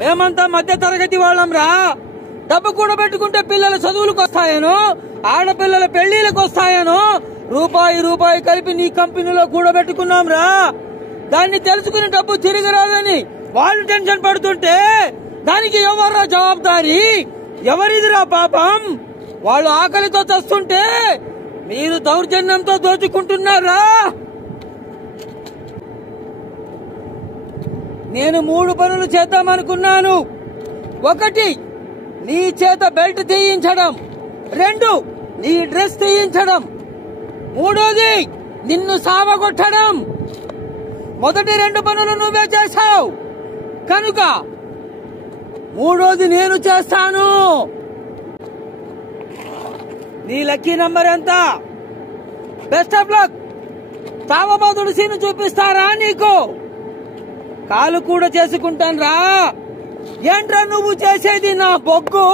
మేమంతా మధ్య తరగతి వాళ్ళం రా. డబ్బు కూడబెట్టుకుంటే పిల్లల చదువులకు వస్తాయనో, ఆడపిల్లల పెళ్లిలకు వస్తాయనో రూపాయి రూపాయి కలిపి నీ కంపెనీలో కూడబెట్టుకున్నాం రా. దాన్ని తెలుసుకుని డబ్బు తిరిగి రాదని వాళ్ళు టెన్షన్ పడుతుంటే దానికి ఎవర్రా జవాబారి? ఎవరిదిరా పాపం? వాళ్ళు ఆకలితో చస్తుంటే మీరు దౌర్జన్యంతో దోచుకుంటున్నారా? నేను 3 పనులు చేద్దామనుకున్నాను. 1, నీ చేత బెల్ట్ తీయించడం. 2, నీ డ్రెస్ తీయించడం. 3, నిన్ను సావగొట్టడం. మొదటి 2 పనులు నువ్వే చేశావు కనుక 3వది నేను చేస్తాను. నీ లక్కీ నంబర్ ఎంత? Best of luck. తావబాదుడు సీను చూపిస్తారా నీకు? కాలు కూడా చేసుకుంటాను రా. ఏంట్రా నువ్వు చేసేది నా బొగ్గు?